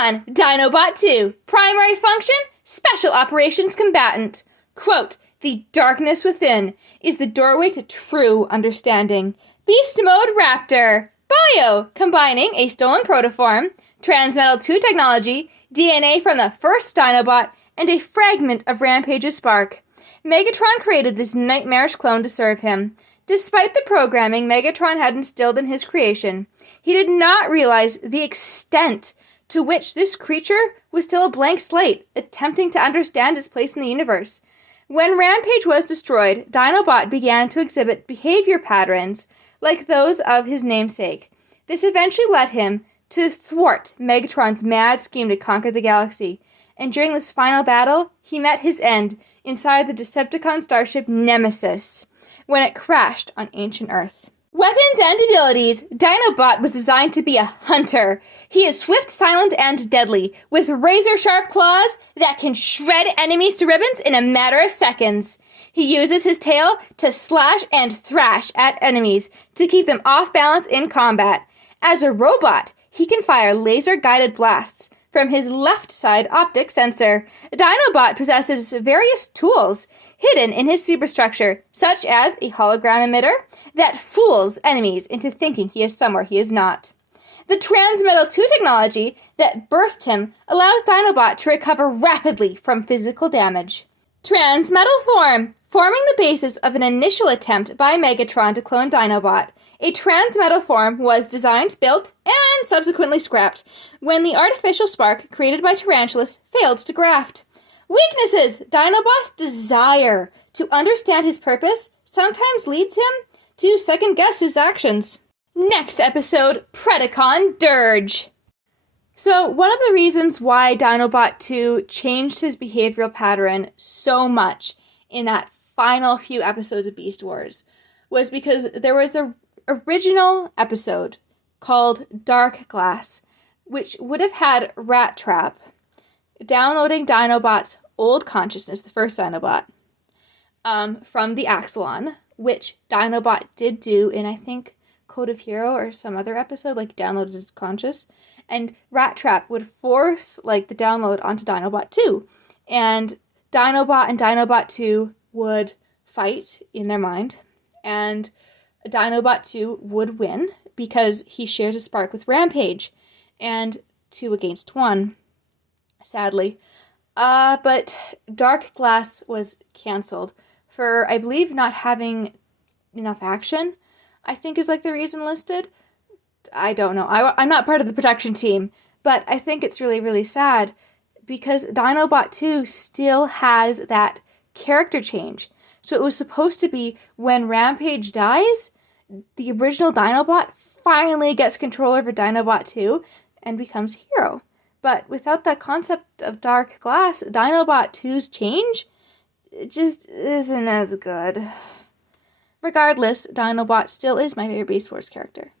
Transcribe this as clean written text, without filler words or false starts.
Predacon Dinobot 2. Primary function, Special Operations Combatant. Quote, the darkness within is the doorway to true understanding. Beast Mode Raptor. Bio, combining a stolen protoform, Transmetal 2 technology, DNA from the first Dinobot, and a fragment of Rampage's spark. Megatron created this nightmarish clone to serve him. Despite the programming Megatron had instilled in his creation, he did not realize the extent to which this creature was still a blank slate, attempting to understand its place in the universe. When Rampage was destroyed, Dinobot began to exhibit behavior patterns like those of his namesake. This eventually led him to thwart Megatron's mad scheme to conquer the galaxy, and during this final battle, he met his end inside the Decepticon starship Nemesis, when it crashed on ancient Earth. Weapons and abilities. Dinobot was designed to be a hunter. He is swift, silent, and deadly, with razor-sharp claws that can shred enemies to ribbons in a matter of seconds. He uses his tail to slash and thrash at enemies to keep them off balance in combat. As a robot, he can fire laser-guided blasts from his left side optic sensor. Dinobot possesses various tools hidden in his superstructure, such as a hologram emitter that fools enemies into thinking he is somewhere he is not. The Transmetal 2 technology that birthed him allows Dinobot to recover rapidly from physical damage. Transmetal form. Forming the basis of an initial attempt by Megatron to clone Dinobot, a transmetal form was designed, built, and subsequently scrapped when the artificial spark created by Tarantulas failed to graft. Weaknesses. Dinobot's desire to understand his purpose sometimes leads him to second-guess his actions. Next episode, Predacon Dirge. So, one of the reasons why Dinobot 2 changed his behavioral pattern so much in that final few episodes of Beast Wars was because there was a original episode called Dark Glass, which would have had Rat Trap downloading Dinobot's old consciousness, the first Dinobot, from the Axelon, which Dinobot did do in, I think, Code of Hero or some other episode, like downloaded his conscious, and Rat Trap would force, like, the download onto Dinobot 2, and Dinobot 2 would fight in their mind, and Dinobot 2 would win because he shares a spark with Rampage, and 2 against 1, sadly. But Dark Glass was cancelled for, I believe, not having enough action, I think is like the reason listed. I don't know. I'm not part of the production team, but I think it's really, really sad because Dinobot 2 still has that character change. So it was supposed to be when Rampage dies, the original Dinobot finally gets control over Dinobot 2 and becomes a hero. But without that concept of Dark Glass, Dinobot 2's change just isn't as good. Regardless, Dinobot still is my favorite Beast Wars character.